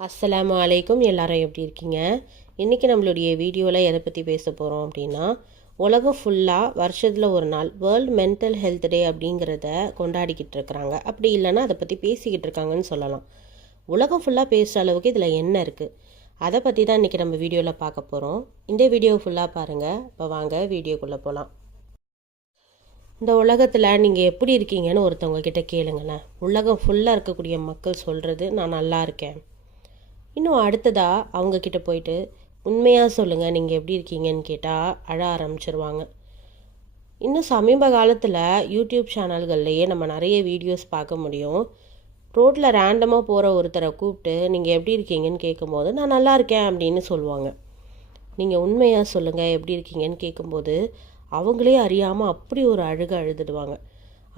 அஸ்ஸலாமு அலைக்கும் எல்லாரும் எப்படி இருக்கீங்க? இன்றைக்கி நம்மளுடைய வீடியோவில் எதை பற்றி பேச போகிறோம் அப்படின்னா உலகம் ஃபுல்லாக வருஷத்தில் ஒரு நாள் வேர்ல்ட் மென்டல் ஹெல்த் டே அப்படிங்கிறத கொண்டாடிக்கிட்டு இருக்கிறாங்க. அப்படி இல்லைன்னா அதை பற்றி பேசிக்கிட்டு இருக்காங்கன்னு சொல்லலாம். உலகம் ஃபுல்லாக பேசுகிற அளவுக்கு இதில் என்ன இருக்குது அதை பற்றி தான் இன்றைக்கி நம்ம வீடியோவில் பார்க்க போகிறோம் இந்த வீடியோ ஃபுல்லாக பாருங்கள் இப்போ வாங்க வீடியோக்குள்ளே போகலாம் இந்த உலகத்தில் நீங்கள் எப்படி இருக்கீங்கன்னு ஒருத்தவங்க கிட்டே கேளுங்களேன். உலகம் ஃபுல்லாக இருக்கக்கூடிய மக்கள் சொல்கிறது நான் நல்லா இருக்கேன். இன்னும் அடுத்ததாக அவங்கக்கிட்ட போயிட்டு உண்மையாக சொல்லுங்கள் நீங்கள் எப்படி இருக்கீங்கன்னு கேட்டால் அழ ஆரம்பிச்சிருவாங்க. இன்னும் சமீப காலத்தில் யூடியூப் சேனல்கள்லையே நம்ம நிறைய வீடியோஸ் பார்க்க முடியும். ரோட்டில் ரேண்டமாக போகிற ஒருத்தரை கூப்பிட்டு நீங்கள் எப்படி இருக்கீங்கன்னு கேட்கும்போது நான் நல்லா இருக்கேன் அப்படின்னு சொல்லுவாங்க. நீங்கள் உண்மையாக சொல்லுங்கள் எப்படி இருக்கீங்கன்னு கேட்கும்போது அவங்களே அறியாமல் அப்படி ஒரு அழுக அழுதுடுவாங்க.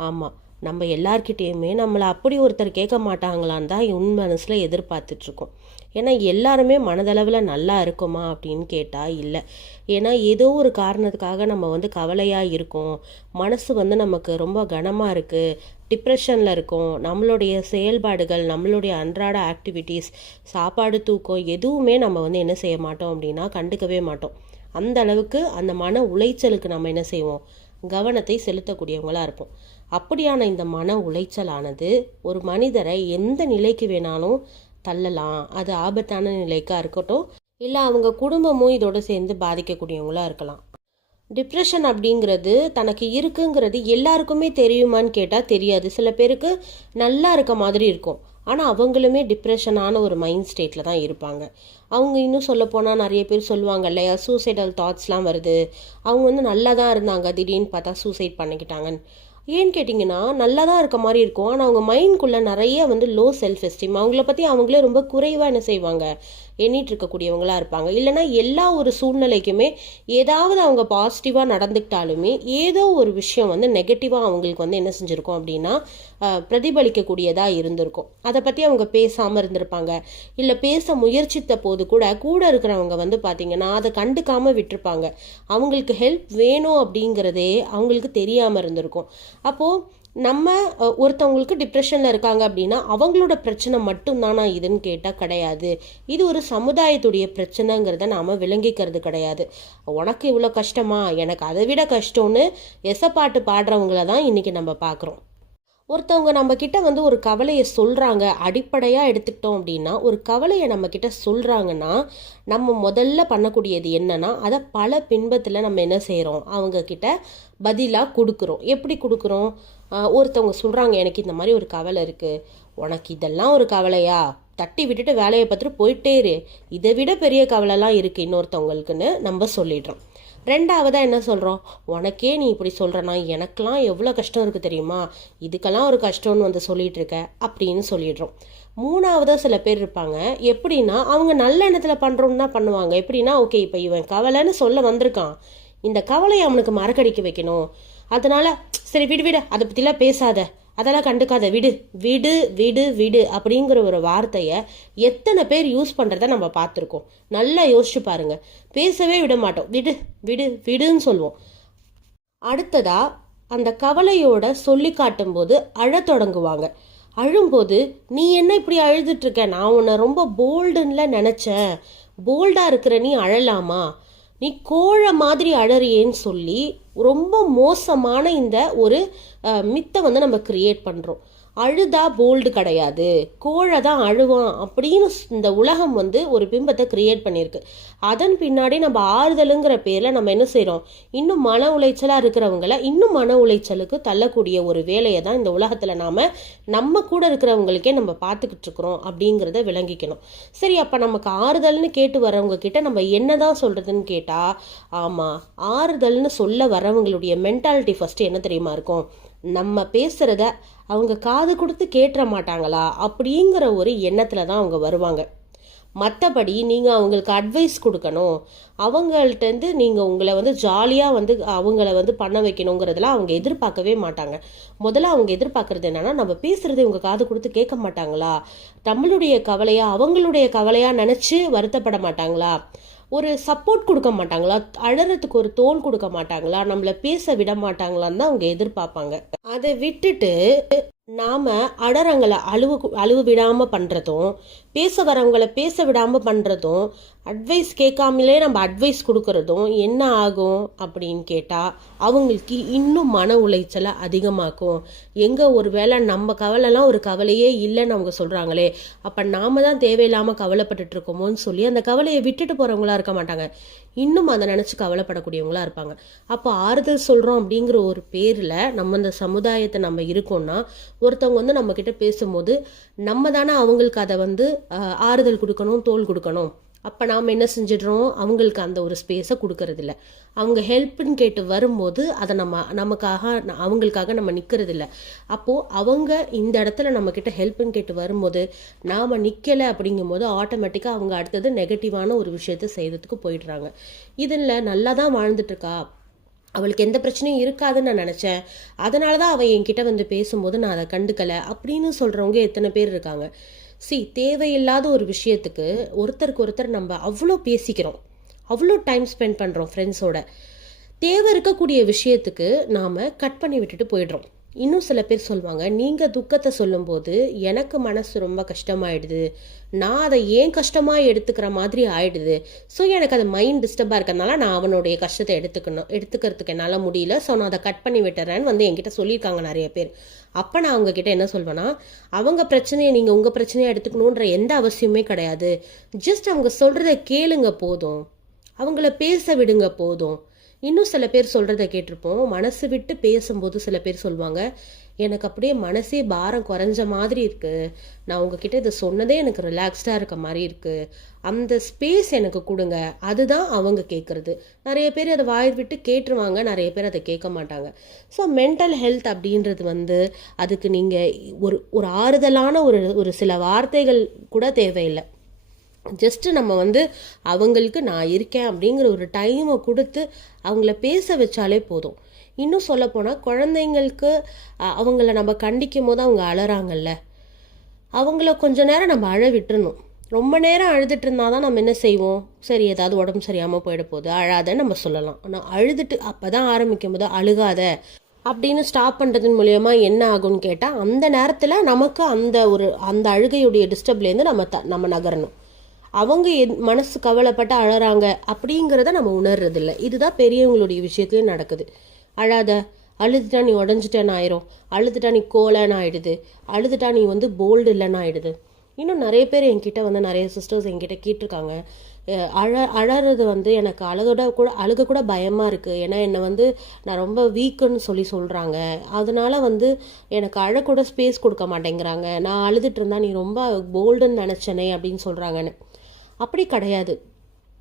ஆமாம் நம்ம எல்லார்கிட்டேயுமே நம்மளை அப்படி ஒருத்தர் கேட்க மாட்டாங்களான்னு தான் உன் மனசில் எதிர்பார்த்துட்ருக்கோம். ஏன்னா எல்லாருமே மனதளவில் நல்லா இருக்குமா அப்படின்னு கேட்டால் இல்லை. ஏன்னா ஏதோ ஒரு காரணத்துக்காக நம்ம வந்து கவலையாக இருக்கோம். மனசு வந்து நமக்கு ரொம்ப கனமாக இருக்குது டிப்ரெஷனில் இருக்கோம். நம்மளுடைய செயல்பாடுகள் நம்மளுடைய அன்றாட ஆக்டிவிட்டீஸ் சாப்பாடு தூக்கம் எதுவுமே நம்ம வந்து என்ன செய்ய மாட்டோம் அப்படின்னா கண்டுக்கவே மாட்டோம். அந்த அளவுக்கு அந்த மன உளைச்சலுக்கு நம்ம என்ன செய்வோம்? கவனத்தை செலுத்தக்கூடியவங்களாக இருப்போம். அப்படியான இந்த மன உளைச்சலானது ஒரு மனிதரை எந்த நிலைக்கு வேணாலும் தள்ளலாம். அது ஆபத்தான நிலைக்காக இருக்கட்டும் இல்லை அவங்க குடும்பமும் இதோடு சேர்ந்து பாதிக்கக்கூடியவங்களா இருக்கலாம். டிப்ரெஷன் அப்படிங்கிறது தனக்கு இருக்குங்கிறது எல்லாருக்குமே தெரியுமான்னு கேட்டால் தெரியாது. சில பேருக்கு நல்லா இருக்க மாதிரி இருக்கும். ஆனால் அவங்களுமே டிப்ரெஷனான ஒரு மைண்ட் ஸ்டேட்டில் தான் இருப்பாங்க. அவங்க இன்னும் சொல்லப்போனால் நிறைய பேர் சொல்லுவாங்க இல்லையா சூசைடல் தாட்ஸ்லாம் வருது. அவங்க வந்து நல்லா தான் இருந்தாங்க திடீர்னு பார்த்தா சூசைட் பண்ணிக்கிட்டாங்கன்னு. ஏன்னு கேட்டிங்கன்னா நல்லா தான் இருக்க மாதிரி இருக்கும். ஆனால் அவங்க மைண்ட்குள்ளே நிறைய வந்து லோ செல்ஃப் எஸ்டீம் அவங்கள பற்றி அவங்களே ரொம்ப குறைவாக என்ன செய்வாங்க? எண்ணிட்டு இருக்கக்கூடியவங்களா இருப்பாங்க. இல்லைனா எல்லா ஒரு சூழ்நிலைக்குமே ஏதாவது அவங்க பாசிட்டிவாக நடந்துக்கிட்டாலுமே ஏதோ ஒரு விஷயம் வந்து நெகட்டிவாக அவங்களுக்கு வந்து என்ன செஞ்சுருக்கோம் அப்படின்னா பிரதிபலிக்கக்கூடியதாக இருந்திருக்கும். அதை பற்றி அவங்க பேசாமல் இருந்திருப்பாங்க. இல்லை பேச முயற்சித்த போது கூட கூட இருக்கிறவங்க வந்து பார்த்திங்கன்னா அதை கண்டுக்காமல் விட்டுருப்பாங்க. அவங்களுக்கு ஹெல்ப் வேணும் அப்படிங்கிறதே அவங்களுக்கு தெரியாமல் இருந்திருக்கும். அப்போது நம்ம ஒருத்தவங்களுக்கு டிப்ரெஷனில் இருக்காங்க அப்படின்னா அவங்களோட பிரச்சனை மட்டும்தானா இதுன்னு கேட்டால் கிடையாது. இது ஒரு சமுதாயத்துடைய பிரச்சனைங்கிறத நாம் விளங்கிக்கிறது கிடையாது. உனக்கு இவ்வளோ கஷ்டமா? எனக்கு அதை விட கஷ்டம்னு எசப்பாட்டு பாடுறவங்கள தான் இன்றைக்கி நம்ம பார்க்குறோம் ஒருத்தவங்க நம்ம வந்து ஒரு கவலையை சொல்கிறாங்க அடிப்படையாக எடுத்துக்கிட்டோம் அப்படின்னா ஒரு கவலையை நம்ம சொல்கிறாங்கன்னா நம்ம முதல்ல பண்ணக்கூடியது என்னன்னா அதை பல பின்பத்தில் நம்ம என்ன செய்கிறோம் அவங்கக்கிட்ட பதிலாக கொடுக்குறோம். எப்படி கொடுக்குறோம்? ஒருத்தவங்க சொல்கிறாங்க எனக்கு இந்த மாதிரி ஒரு கவலை இருக்குது உனக்கு இதெல்லாம் ஒரு கவலையா? தட்டி விட்டுட்டு வேலையை பார்த்துட்டு போயிட்டே இரு. இதை விட பெரிய கவலைலாம் இருக்குது இன்னொருத்தவங்களுக்குன்னு நம்ம சொல்லிடுறோம். ரெண்டாவதாக என்ன சொல்கிறோம் உனக்கே நீ இப்படி சொல்கிறனா எனக்கெலாம் எவ்வளோ கஷ்டம் இருக்குது தெரியுமா? இதுக்கெல்லாம் ஒரு கஷ்டம்னு வந்து சொல்லிகிட்டு இருக்க அப்படின்னு சொல்லிடுறோம். மூணாவதாக சில பேர் இருப்பாங்க. எப்படின்னா அவங்க நல்ல எண்ணத்தில் பண்ணுறோன்னு தான் பண்ணுவாங்க. எப்படின்னா ஓகே இப்போ இவன் கவலைன்னு சொல்ல வந்திருக்கான். இந்த கவலையை அவனுக்கு மறக்கடிக்க வைக்கணும். அதனால சரி விடு விடு அதை பற்றிலாம் பேசாத. அதெல்லாம் கண்டுக்காத. விடு விடு விடு விடு அப்படிங்கிற ஒரு வார்த்தையை எத்தனை பேர் யூஸ் பண்ணுறத நம்ம பார்த்துருக்கோம். நல்லா யோசிச்சு பாருங்க. பேசவே விட மாட்டோம். விடு விடு விடுன்னு சொல்லுவோம் அடுத்ததா அந்த கவலையோட சொல்லி காட்டும்போது அழ தொடங்குவாங்க. அழும்போது நீ என்ன இப்படி அழுதுட்ருக்க நான் உன்னை ரொம்ப போல்டுன்னு நினச்சேன். போல்டாக இருக்கிற நீ அழலாமா? நீ கோழ மாதிரி அழறியேன்னு சொல்லி ரொம்ப மோசமான இந்த ஒரு மித்தை வந்து நம்ம கிரியேட் பண்ணுறோம் அழுதா போல்டு கிடையாது. கோழை தான் அழுவான் அப்படின்னு இந்த உலகம் வந்து ஒரு பிம்பத்தை கிரியேட் பண்ணியிருக்கு. அதன் பின்னாடி நம்ம ஆறுதலுங்கிற பேரில் நம்ம என்ன செய்கிறோம் இன்னும் மன உளைச்சலாக இருக்கிறவங்கள இன்னும் மன உளைச்சலுக்கு தள்ளக்கூடிய ஒரு வேலையை தான் இந்த உலகத்தில் நாம் நம்ம கூட இருக்கிறவங்களுக்கே நம்ம பார்த்துக்கிட்டு இருக்கிறோம் அப்படிங்கிறத விளங்கிக்கணும். சரி அப்போ நமக்கு ஆறுதல்னு கேட்டு வரவங்க கிட்ட நம்ம என்ன தான் சொல்கிறதுன்னு கேட்டால் ஆமாம் ஆறுதல்னு சொல்ல வரவங்களுடைய மென்டாலிட்டி ஃபஸ்ட்டு என்ன தெரியுமா இருக்கும்? நம்ம பேசுகிறத அவங்க காது கொடுத்து கேட்டுற மாட்டாங்களா அப்படிங்கிற ஒரு எண்ணத்தில் தான் அவங்க வருவாங்க. மற்றபடி நீங்கள் அவங்களுக்கு அட்வைஸ் கொடுக்கணும். அவங்கள்ட்டேருந்து நீங்கள் உங்களை வந்து ஜாலியாக வந்து அவங்கள வந்து பண்ண வைக்கணுங்கிறதுலாம் அவங்க எதிர்பார்க்கவே மாட்டாங்க. முதல்ல அவங்க எதிர்பார்க்குறது என்னென்னா நம்ம பேசுகிறது இவங்க காது கொடுத்து கேட்க மாட்டாங்களா? நம்மளுடைய கவலையாக அவங்களுடைய கவலையாக நினச்சி வருத்தப்பட மாட்டாங்களா? ஒரு சப்போர்ட் கொடுக்க மாட்டாங்களா? அழறதுக்கு ஒரு தோல் கொடுக்க மாட்டாங்களா? நம்மளை பேச விட மாட்டாங்களான்னு தான் அவங்க எதிர்பார்ப்பாங்க. அதை விட்டுட்டு நாம் அடரங்களை அழுவு அழுவு விடாமல் பண்ணுறதும் பேச வரவங்களை பேச விடாமல் பண்ணுறதும் அட்வைஸ் கேட்காமலே நம்ம அட்வைஸ் கொடுக்கறதும் என்ன ஆகும் அப்படின்னு கேட்டால் அவங்களுக்கு இன்னும் மன உளைச்சலை அதிகமாக்கும். எங்கே ஒரு வேளை நம்ம கவலைலாம் ஒரு கவலையே இல்லைன்னு அவங்க சொல்கிறாங்களே அப்போ நாம தான் தேவையில்லாமல் கவலைப்பட்டுட்டு இருக்கோமோன்னு சொல்லி அந்த கவலையை விட்டுட்டு போகிறவங்களா இருக்க மாட்டாங்க. இன்னும் அதை நினச்சி கவலைப்படக்கூடியவங்களா இருப்பாங்க. அப்போ ஆறுதல் சொல்கிறோம் அப்படிங்கிற ஒரு பேரில் நம்ம இந்த சமுதாயத்தை நம்ம இருக்கோம்னா ஒருத்தவங்க வந்து நம்மக்கிட்ட பேசும்போது நம்ம தானே அவங்களுக்கு அதை வந்து ஆறுதல் கொடுக்கணும் தோல் கொடுக்கணும். அப்போ நாம் என்ன செஞ்சிடுறோம்? அவங்களுக்கு அந்த ஒரு ஸ்பேஸை கொடுக்கறதில்ல. அவங்க ஹெல்ப்னு கேட்டு வரும்போது அதை நம்ம நமக்காக அவங்களுக்காக நம்ம நிற்கிறதில்ல அப்போது அவங்க இந்த இடத்துல நம்மக்கிட்ட ஹெல்ப்னு கேட்டு வரும்போது நாம் நிற்கலை அப்படிங்கும்போது ஆட்டோமேட்டிக்காக அவங்க அடுத்தது நெகட்டிவான ஒரு விஷயத்தை செய்கிறதுக்கு போயிடுறாங்க. இதில் நல்லா தான் வாழ்ந்துட்டுருக்கா. அவளுக்கு எந்த பிரச்சனையும் இருக்காதுன்னு நான் நினச்சேன். அதனால தான் அவள் என்கிட்ட வந்து பேசும்போது நான் அதை கண்டுக்கலை அப்படின்னு சொல்கிறவங்க எத்தனை பேர் இருக்காங்க. சி தேவையில்லாத ஒரு விஷயத்துக்கு ஒருத்தருக்கு ஒருத்தர் நம்ம அவ்வளோ பேசிக்கிறோம். அவ்வளோ டைம் ஸ்பெண்ட் பண்ணுறோம் ஃப்ரெண்ட்ஸோட தேவை இருக்கக்கூடிய விஷயத்துக்கு நாம் கட் பண்ணி விட்டுட்டு போயிடுறோம். இன்னும் சில பேர் சொல்லுவாங்க நீங்கள் துக்கத்தை சொல்லும்போது எனக்கு மனசு ரொம்ப கஷ்டமாயிடுது. நான் அதை ஏன் கஷ்டமாக எடுத்துக்கிற மாதிரி ஆயிடுது. ஸோ எனக்கு அது மைண்ட் டிஸ்டர்பாக இருக்கிறதுனால நான் அவனுடைய கஷ்டத்தை எடுத்துக்கணும் எடுத்துக்கிறதுக்கு என்னால் முடியல. ஸோ நான் அதை கட் பண்ணி விட்டுறேன்னு வந்து என்கிட்ட சொல்லியிருக்காங்க நிறைய பேர். அப்போ நான் அவங்கக்கிட்ட என்ன சொல்வேன்னா அவங்க பிரச்சனையை நீங்கள் உங்கள் பிரச்சனையை எடுத்துக்கணுன்ற எந்த அவசியமே கிடையாது. ஜஸ்ட் அவங்க சொல்கிறத கேளுங்க போதும். அவங்கள பேச விடுங்க போதும். இன்னும் சில பேர் சொல்கிறத கேட்டிருப்போம். மனசு விட்டு பேசும்போது சில பேர் சொல்லுவாங்க எனக்கு அப்படியே மனசே பாரம் குறைஞ்ச மாதிரி இருக்குது நான் உங்ககிட்ட இதை சொன்னதே எனக்கு ரிலாக்ஸ்டாக இருக்க மாதிரி இருக்குது அந்த ஸ்பேஸ் எனக்கு கொடுங்க. அதுதான் அவங்க கேட்குறது நிறைய பேர் அதை வாய் விட்டு கேட்டுருவாங்க நிறைய பேர் அதை கேட்க மாட்டாங்க. ஸோ மென்டல் ஹெல்த் அப்படின்றது வந்து அதுக்கு நீங்கள் ஒரு ஒரு ஆறுதலான ஒரு ஒரு சில வார்த்தைகள் கூட தேவையில்லை. ஜஸ்ட்டு நம்ம வந்து அவங்களுக்கு நான் இருக்கேன் அப்படிங்கிற ஒரு டைமை கொடுத்து அவங்கள பேச வச்சாலே போதும். இன்னும் சொல்லப்போனால் குழந்தைங்களுக்கு அவங்கள நம்ம கண்டிக்கும் போது அவங்க அழறாங்கல்ல. அவங்கள கொஞ்ச நேரம் நம்ம அழ விட்டுறணும். ரொம்ப நேரம் அழுதுட்டு இருந்தால் தான் நம்ம என்ன செய்வோம்? சரி ஏதாவது உடம்பு சரியாமல் போயிட போகுது. அழாதன்னு நம்ம சொல்லலாம். ஆனால் அழுதுட்டு அப்போ தான் ஆரம்பிக்கும் போது அழுகாத அப்படின்னு ஸ்டாப் பண்ணுறதன் மூலயமா என்ன ஆகும்னு கேட்டால் அந்த நேரத்தில் நமக்கு அந்த ஒரு அந்த அழுகையுடைய டிஸ்டர்ப்லேருந்து நம்ம த நம்ம நகரணும். அவங்க மனசு கவலைப்பட்டு அழறாங்க அப்படிங்கிறத நம்ம உணர்றதில்ல. இதுதான் பெரியவங்களுடைய விஷயத்துலேயும் நடக்குது. அழாத அழுதுட்டா நீ உடஞ்சிட்டேன்னு ஆயிரும். அழுதுட்டா நீ கோலன்னு ஆயிடுது. அழுதுட்டா நீ வந்து போல்டு இல்லைன்னு ஆயிடுது. இன்னும் நிறைய பேர் என்கிட்ட வந்து நிறைய சிஸ்டர்ஸ் என்கிட்ட கேட்டிருக்காங்க. அழ அழறது வந்து எனக்கு அழகோட கூட அழுக கூட பயமாக இருக்குது ஏன்னா என்னை வந்து நான் ரொம்ப வீக்குன்னு சொல்லி சொல்கிறாங்க அதனால வந்து எனக்கு அழக்கூட ஸ்பேஸ் கொடுக்க மாட்டேங்கிறாங்க. நான் அழுதுட்டு இருந்தால் நீ ரொம்ப போல்டுன்னு நினச்சனே அப்படின்னு சொல்கிறாங்கன்னு அப்படி கிடையாது.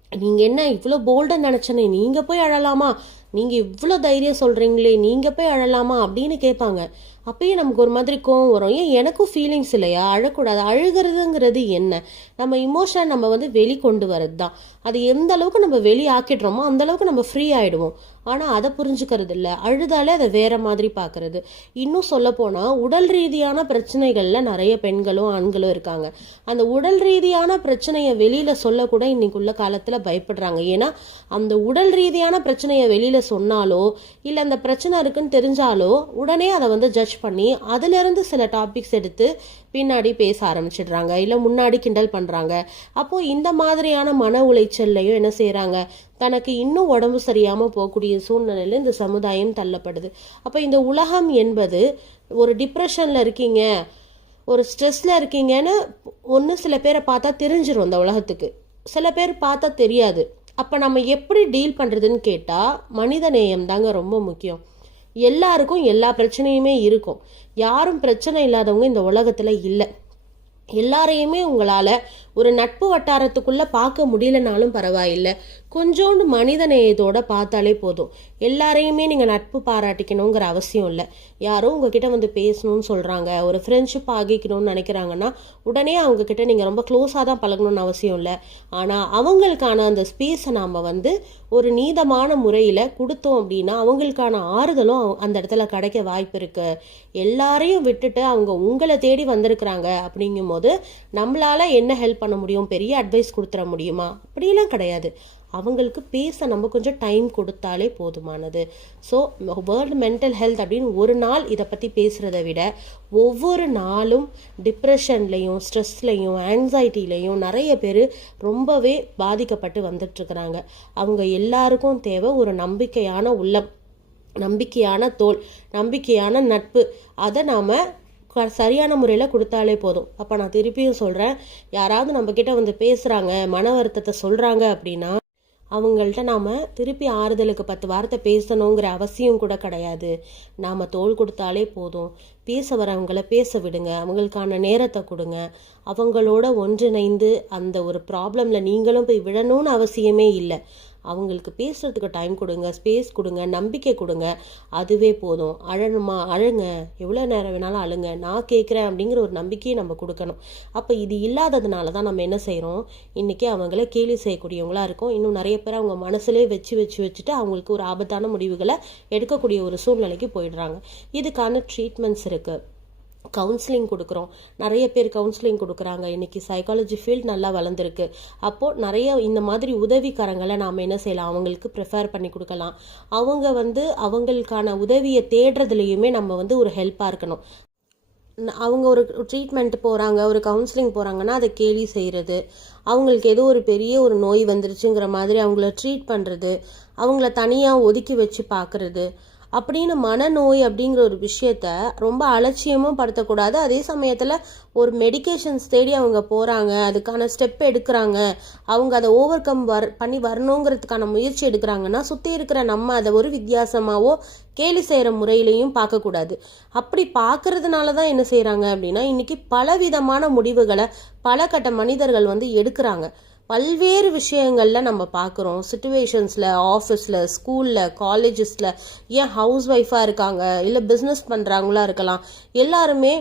நீங்கள் என்ன இவ்வளோ போல்டாக நினச்சனே நீங்கள் போய் அழலாமா? நீங்கள் இவ்வளோ தைரியம் சொல்கிறீங்களே நீங்கள் போய் அழலாமா? அப்படின்னு கேட்பாங்க. அப்பயே நமக்கு ஒரு மாதிரி கோவம் வரும். ஏன் எனக்கும் ஃபீலிங்ஸ் இல்லையா? அழக்கூடாது. அழுகிறதுங்கிறது என்ன? நம்ம இமோஷனை நம்ம வந்து வெளி கொண்டு தான் அது எந்த அளவுக்கு நம்ம வெளியாக்கிடுறோமோ அந்த அளவுக்கு நம்ம ஃப்ரீ ஆகிடுவோம் ஆனால் அதை புரிஞ்சுக்கிறது இல்லை அழுதாலே அதை வேற மாதிரி பார்க்கறது இன்னும் சொல்லப்போனால் உடல் ரீதியான பிரச்சனைகளில் நிறைய பெண்களும் ஆண்களும் இருக்காங்க. அந்த உடல் ரீதியான பிரச்சனையை வெளியில் சொல்லக்கூட இன்னைக்குள்ள காலத்தில் பயப்படுறாங்க. ஏன்னா அந்த உடல் ரீதியான பிரச்சனையை வெளியில் சொன்னாலோ இல்லை அந்த பிரச்சனை இருக்குன்னு தெரிஞ்சாலோ உடனே அதை வந்து ஜட்ஜ் பண்ணி அதுலேருந்து சில டாபிக்ஸ் எடுத்து பின்னாடி பேச ஆரம்பிச்சிடுறாங்க. இல்லை முன்னாடி கிண்டல் பண்ணுறாங்க அப்போ இந்த மாதிரியான மன உளைச்சல்லையும் என்ன செய்கிறாங்க தனக்கு இன்னும் உடம்பு சரியாமல் போகக்கூடிய சூழ்நிலையில் இந்த சமுதாயம் தள்ளப்படுது. அப்போ இந்த உலகம் என்பது ஒரு டிப்ரெஷனில் இருக்கீங்க ஒரு ஸ்ட்ரெஸ்ல இருக்கீங்கன்னு ஒன்று சில பேரை பார்த்தா தெரிஞ்சிடும் அந்த உலகத்துக்கு. சில பேர் பார்த்தா தெரியாது. அப்போ நம்ம எப்படி டீல் பண்ணுறதுன்னு கேட்டால் மனித நேயம் தாங்க ரொம்ப முக்கியம். எல்லாருக்கும் எல்லா பிரச்சனையுமே இருக்கும். யாரும் பிரச்சனை இல்லாதவங்க இந்த உலகத்தில் இல்லை. எல்லாரையுமே உங்களால் ஒரு நட்பு வட்டாரத்துக்குள்ளே பார்க்க முடியலனாலும் பரவாயில்லை. கொஞ்சோண்டு மனித நேயத்தோட பார்த்தாலே போதும். எல்லாரையுமே நீங்கள் நட்பு பாராட்டிக்கணுங்கிற அவசியம் இல்லை. யாரோ உங்ககிட்ட வந்து பேசணும்னு சொல்கிறாங்க ஒரு ஃப்ரெண்ட்ஷிப் ஆகிக்கணும்னு நினைக்கிறாங்கன்னா உடனே அவங்க கிட்ட நீங்கள் ரொம்ப க்ளோஸாக தான் பழகணும்னு அவசியம் இல்லை. ஆனால் அவங்களுக்கான அந்த ஸ்பேஸை நாம் வந்து ஒரு நீதமான முறையில் கொடுத்தோம் அப்படின்னா அவங்களுக்கான ஆறுதலும் அந்த இடத்துல கிடைக்க வாய்ப்பு இருக்கு. எல்லாரையும் விட்டுட்டு அவங்க உங்களை தேடி வந்திருக்கிறாங்க அப்படிங்கும்போது நம்மளால என்ன ஹெல்ப் பண்ண முடியும் பெரிய அட்வைஸ் கொடுத்துட முடியுமா? அப்படிலாம் கிடையாது. அவங்களுக்கு பேச நம்ம கொஞ்சம் டைம் கொடுத்தாலே போதுமானது. ஸோ வேர்ல்டு மென்டல் ஹெல்த் அப்படின்னு ஒரு நாள் இதை பற்றி பேசுகிறத விட ஒவ்வொரு நாளும் டிப்ரெஷன்லையும் ஸ்ட்ரெஸ்லையும் ஆங்ஸைட்டிலையும் நிறைய பேர் ரொம்பவே பாதிக்கப்பட்டு வந்துட்டுருக்குறாங்க. அவங்க எல்லாருக்கும் தேவை ஒரு நம்பிக்கையான உள்ளம் நம்பிக்கையான தோல் நம்பிக்கையான நட்பு. அதை நாம் சரியான முறையில் கொடுத்தாலே போதும். அப்போ நான் திருப்பியும் சொல்கிறேன் யாராவது நம்மக்கிட்ட வந்து பேசுகிறாங்க மன வருத்தத்தை சொல்கிறாங்க அப்படின்னா அவங்கள்ட்ட நாம் திருப்பி ஆறுதலுக்கு பத்து வார்த்தை பேசணுங்கிற அவசியம் கூட கிடையாது. நாம் தோல் கொடுத்தாலே போதும். பேச வரவங்கள பேச விடுங்க. அவங்களுக்கான நேரத்தை கொடுங்க. அவங்களோட ஒன்றிணைந்து அந்த ஒரு ப்ராப்ளமில் நீங்களும் போய் விழணும்னு அவசியமே இல்லை. அவங்களுக்கு பேசுகிறதுக்கு டைம் கொடுங்க ஸ்பேஸ் கொடுங்க நம்பிக்கை கொடுங்க. அதுவே போதும். அழணுமா? அழுங்க. எவ்வளோ நேரம் வேணாலும் அழுங்க. நான் கேட்குறேன் அப்படிங்கிற ஒரு நம்பிக்கையை நம்ம கொடுக்கணும். அப்போ இது இல்லாததுனால தான் நம்ம என்ன செய்கிறோம் இன்றைக்கி அவங்கள கேலி செய்யக்கூடியவங்களா இருக்கும். இன்னும் நிறைய பேர் அவங்க மனசுலேயே வச்சு வச்சு வச்சுட்டு அவங்களுக்கு ஒரு ஆபத்தான முடிவுகளை எடுக்கக்கூடிய ஒரு சூழ்நிலைக்கு போயிடுறாங்க. இதுக்கான ட்ரீட்மெண்ட்ஸ் இருக்குது கவுன்சிலிங் கொடுக்குறோம். நிறைய பேர் கவுன்சிலிங் கொடுக்குறாங்க. இன்றைக்கி சைக்காலஜி ஃபீல்ட் நல்லா வளர்ந்துருக்கு. அப்போது நிறைய இந்த மாதிரி உதவிக்கரங்களை நாம் என்ன செய்யலாம்? அவங்களுக்கு ப்ரிஃபேர் பண்ணி கொடுக்கலாம். அவங்க வந்து அவங்களுக்கான உதவியை தேடுறதுலையுமே நம்ம வந்து ஒரு ஹெல்ப்பாக இருக்கணும். அவங்க ஒரு ட்ரீட்மெண்ட் போகிறாங்க ஒரு கவுன்சிலிங் போகிறாங்கன்னா அதை கேலி செய்கிறது அவங்களுக்கு ஏதோ ஒரு பெரிய ஒரு நோய் வந்துருச்சுங்கிற மாதிரி அவங்கள ட்ரீட் பண்ணுறது அவங்கள தனியாக ஒதுக்கி வச்சு பார்க்குறது. அப்படின்னு மனநோய் அப்படிங்கிற ஒரு விஷயத்த ரொம்ப அலட்சியமும் படுத்தக்கூடாது. அதே சமயத்தில் ஒரு மெடிகேஷன்ஸ் தேடி அவங்க போகிறாங்க அதுக்கான ஸ்டெப் எடுக்கிறாங்க அவங்க அதை ஓவர் கம் வர் பண்ணி வரணுங்கிறதுக்கான முயற்சி எடுக்கிறாங்கன்னா சுற்றி இருக்கிற நம்ம அதை ஒரு வித்தியாசமாகவோ கேலி செய்கிற முறையிலையும் பார்க்கக்கூடாது. அப்படி பார்க்கறதுனால தான் என்ன செய்கிறாங்க அப்படின்னா இன்றைக்கி பலவிதமான முடிவுகளை பல கட்ட மனிதர்கள் வந்து எடுக்கிறாங்க. பல்வேறு விஷயங்களில் நம்ம பார்க்குறோம் சுச்சுவேஷன்ஸில் ஆஃபீஸில் ஸ்கூலில் காலேஜஸில் ஏன் ஹவுஸ் ஒய்ஃபாக இருக்காங்க? இல்லை பிஸ்னஸ் பண்ணுறாங்களா இருக்கலாம். எல்லாருமே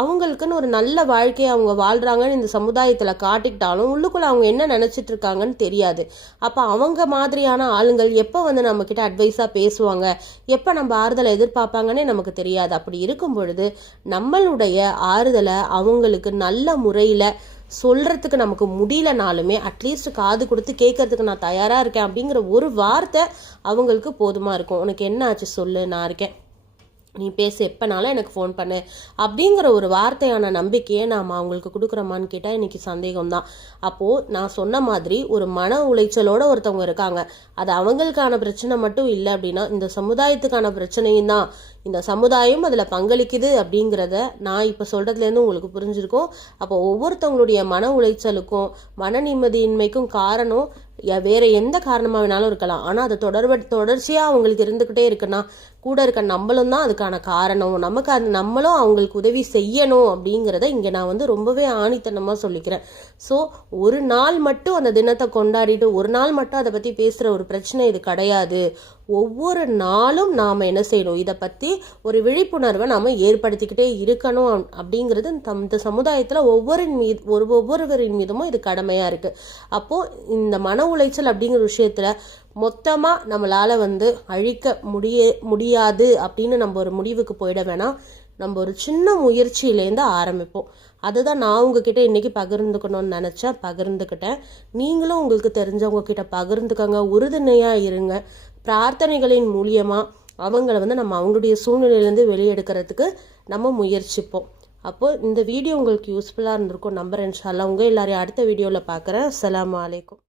அவங்களுக்குன்னு ஒரு நல்ல வாழ்க்கையை அவங்க வாழ்கிறாங்கன்னு இந்த சமுதாயத்தில் காட்டிக்கிட்டாலும் உள்ளுக்குள்ளே அவங்க என்ன நினச்சிட்டு இருக்காங்கன்னு தெரியாது. அப்போ அவங்க மாதிரியான ஆளுங்கள் எப்போ வந்து நம்மக்கிட்ட அட்வைஸாக பேசுவாங்க? எப்போ நம்ம ஆறுதலை எதிர்பார்ப்பாங்கன்னே நமக்கு தெரியாது. அப்படி இருக்கும் பொழுது நம்மளுடைய ஆறுதலை அவங்களுக்கு நல்ல முறையில் சொல்கிறதுக்கு நமக்கு முடியலனாலுமே அட்லீஸ்ட் காது கொடுத்து கேட்கறதுக்கு நான் தயாராக இருக்கேன் அப்படிங்கிற ஒரு வார்த்தை அவங்களுக்கு போதுமாக இருக்கும். உனக்கு என்ன ஆச்சு சொல்லு நான் இருக்கேன். நீ பேசு எப்போனாலும் எனக்கு ஃபோன் பண்ணு. அப்படிங்கிற ஒரு வார்த்தையான நம்பிக்கையை நாம் அவங்களுக்கு கொடுக்குறோமான்னு கேட்டால் இன்னைக்கு சந்தேகம்தான். அப்போது நான் சொன்ன மாதிரி ஒரு மன உளைச்சலோட ஒருத்தவங்க இருக்காங்க. அது அவங்களுக்கான பிரச்சனை மட்டும் இல்லை அப்படின்னா இந்த சமுதாயத்துக்கான பிரச்சனையும் தான். இந்த சமுதாயம் அதில் பங்களிக்குது அப்படிங்கிறத நான் இப்போ சொல்கிறதுலேருந்து உங்களுக்கு புரிஞ்சிருக்கும். அப்போ ஒவ்வொருத்தவங்களுடைய மன உளைச்சலுக்கும் மன நிம்மதியின்மைக்கும் காரணம் வேறு வேற எந்த காரணமாக வேணாலும் இருக்கலாம். ஆனால் அது தொடர்பு தொடர்ச்சியாக அவங்களுக்கு இருந்துக்கிட்டே இருக்குன்னா கூட இருக்க நம்மளும் தான் அதுக்கான காரணம். நமக்கு அது நம்மளும் அவங்களுக்கு உதவி செய்யணும் அப்படிங்கிறத இங்கே நான் வந்து ரொம்பவே ஆணித்தனமாக சொல்லிக்கிறேன். ஸோ ஒரு நாள் மட்டும் அந்த தினத்தை கொண்டாடிட்டு ஒரு நாள் மட்டும் அதை பற்றி பேசுகிற ஒரு பிரச்சனை இது கிடையாது. ஒவ்வொரு நாளும் நாம் என்ன செய்யணும்? இதை பற்றி ஒரு விழிப்புணர்வை நாம் ஏற்படுத்திக்கிட்டே இருக்கணும் அப்படிங்கிறது தம் இந்த சமுதாயத்தில் ஒவ்வொரு மீது ஒரு ஒவ்வொருவரின் மீதுமும் இது கடமையாக இருக்குது அப்போது இந்த மன உளைச்சல் அப்படிங்கிற விஷயத்தில் மொத்தமாக நம்மளால் வந்து அழிக்க முடிய முடியாது அப்படின்னு நம்ம ஒரு முடிவுக்கு போயிட வேணாம் நம்ம ஒரு சின்ன முயற்சியிலேருந்து ஆரம்பிப்போம். அதுதான் நான் உங்ககிட்ட இன்னைக்கு பகிர்ந்துக்கணும்னு நினச்சேன் பகிர்ந்துக்கிட்டேன். நீங்களும் உங்களுக்கு தெரிஞ்சவங்க கிட்ட பகிர்ந்துக்கங்க உறுதுணையாக இருங்க. பிரார்த்தனைகளின் மூலியமாக அவங்கள வந்து நம்ம அவங்களுடைய சூழ்நிலையிலேருந்து வெளியெடுக்கிறதுக்கு நம்ம முயற்சிப்போம். அப்போது இந்த வீடியோ உங்களுக்கு யூஸ்ஃபுல்லாக இருந்திருக்கும் நம்புறேன் இன்ஷால்லாம் உங்கள் எல்லாரையும் அடுத்த வீடியோவில் பார்க்குறேன் அஸ்ஸலாமு அலைக்கும்.